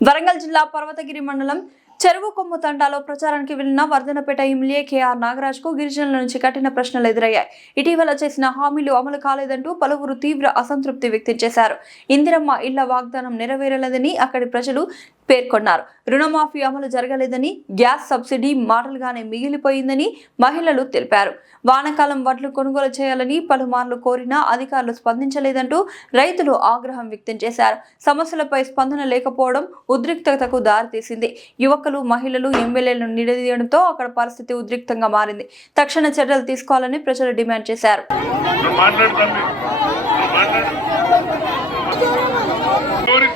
వరంగల్ జిల్లా పర్వతగిరి మండలం చెరువు కొమ్ము తండాలో ప్రచారానికి వెళ్ళిన వర్ధనపేట ఎమ్మెల్యే కేఆర్ నాగరాజ్కు గిరిజనుల నుంచి కఠిన ప్రశ్నలు ఎదురయ్యాయి. ఇటీవల చేసిన హామీలు అమలు కాలేదంటూ పలువురు తీవ్ర అసంతృప్తి వ్యక్తం చేశారు. ఇందిరమ్మ ఇళ్ళ వాగ్దానం నెరవేరలేదని అక్కడి ప్రజలు పేర్కొన్నారు. రుణమాఫీ అమలు జరగలేదని గ్యాస్ సబ్సిడీ మాటలుగానే మిగిలిపోయిందని మహిళలు తెలిపారు. వానాకాలం వడ్లు కొనుగోలు చేయాలని పలుమార్లు కోరినా అధికారులు స్పందించలేదంటూ రైతులు ఆగ్రహం వ్యక్తం చేశారు. సమస్యలపై స్పందన లేకపోవడం ఉద్రిక్తతకు దారితీసింది. యువకులు మహిళలు ఎమ్మెల్యేలను నిలదీయడంతో అక్కడ పరిస్థితి ఉద్రిక్తంగా మారింది. తక్షణ చర్యలు తీసుకోవాలని ప్రజలు డిమాండ్ చేశారు.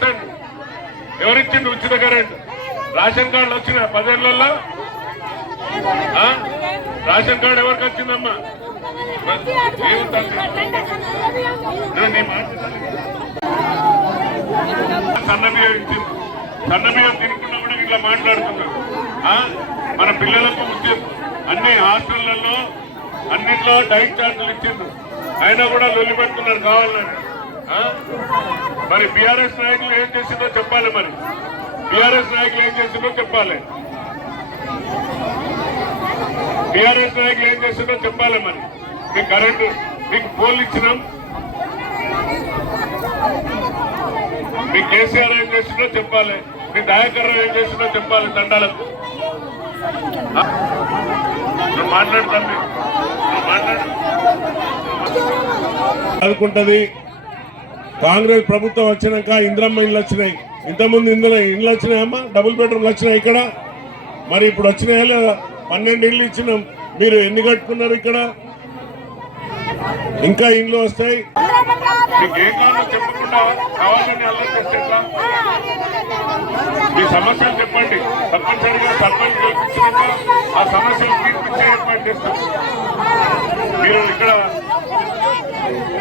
మాట్లాడు. ఎవరిచ్చింది ఉచిత కరెంట్? రేషన్ కార్డులు వచ్చిన పదేళ్ళలో ఆ? రేషన్ కార్డు ఎవరికి వచ్చిందమ్మా? ఏమి తల్లి? నువ్వు నీ సన్నబియ్యం ఇచ్చింది. సన్నబియ్యం తినకుండా కూడా ఇట్లా మాట్లాడుతున్నారు. మన పిల్లలకు ఉద్యోగం అన్ని హాస్టళ్ళలో అన్నిట్లో డైట్ చార్జీలు ఇచ్చిండ్రు. అయినా కూడా లొల్లి పెడుతున్నారు కావాలని. మరి బీఆర్ఎస్ నాయకులు ఏం చేసిందో చెప్పాలి మరి. బీఆర్ఎస్ నాయకులు ఏం చేసిందో చెప్పాలి. బీఆర్ఎస్ నాయకులు ఏం చేసిందో చెప్పాలి మరి. మీకు కరెంటు మీకు పోల్ ఇచ్చినాం. మీ కేసీఆర్ ఏం చేసిందో చెప్పాలి. మీ దయాకర్ ఏం చేసిందో చెప్పాలి దండాలకు. మాట్లాడతాను నువ్వు మాట్లాడు. అనుకుంటది. కాంగ్రెస్ ప్రభుత్వం వచ్చినాక ఇంద్రమ్మ ఇళ్ళు వచ్చినాయి. ఇంతకుముందు ఇందులో ఇల్లు వచ్చినాయమ్మా? డబుల్ బెడ్రూమ్లు వచ్చినాయి ఇక్కడ. మరి ఇప్పుడు వచ్చినాయా లేదా? పన్నెండు ఇళ్ళు ఇచ్చినాం. మీరు ఎన్ని కట్టుకున్నారు ఇక్కడ? ఇంకా ఇండ్లు వస్తాయి. మీ సమస్యలు చెప్పండి. తప్పనిసరిగా సర్పంచ్ గెలిపించినాక ఆ సమస్యలు తీర్పిచ్చే ఏర్పాటు చేస్తాం. మీరు ఇక్కడ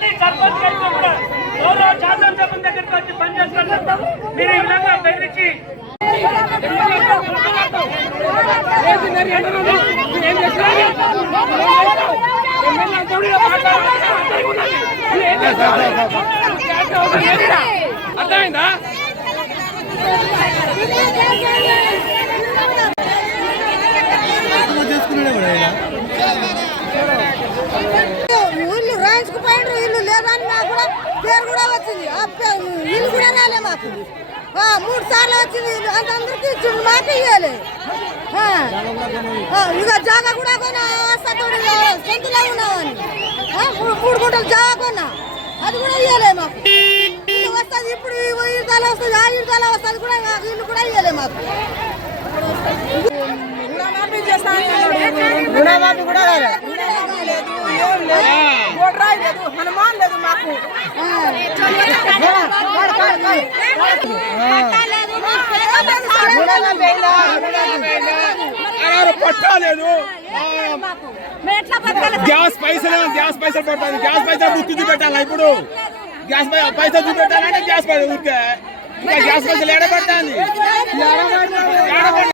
మళ్ళీ సర్పంచ్ గారితో కూడా గౌరవ శాసనసభ దగ్గరికి వచ్చి పనిచేసుకుంటాం మీరు ఈ విధంగా బెదిరించి అర్థమైందా ఇల్లు రాయించుకుపోయిండ్రు ఇల్లు లేదని నాకు కూడా పేరు కూడా వచ్చింది. ఇల్లు కూడా రాలే మాకు. ఆ, మూడు సార్లు వచ్చింది అంత అందరికి ఇచ్చిండు మాకు ఇవ్వాలి ఇక జాగా కూడా కొన్నా సతోడు సొంతలో ఉన్నామని మూడు గుంటలు జాగా కొన్నా. అది కూడా ఇవ్వలే మాకు. వస్తుంది ఇప్పుడు తల వస్తుంది ఆ తల వస్తుంది కూడా మాకు ఇల్లు కూడా ఇవ్వలే మాకు. రుణమాఫీ కూడా లేదు. ఏం హనుమాన్ లేదు. మాకు పట్టాలేదు గ్యాస్ పైసలు గ్యాస్ పైసలు పడుతుంది గ్యాస్ పైసలు గుర్తు చూపెట్టాలా ఇప్పుడు? గ్యాస్ పై- పైసలు పెట్టాలంటే గ్యాస్ పైసలు ఊరికే ఇంకా గ్యాస్ పైసలు ఎడబెట్టాలి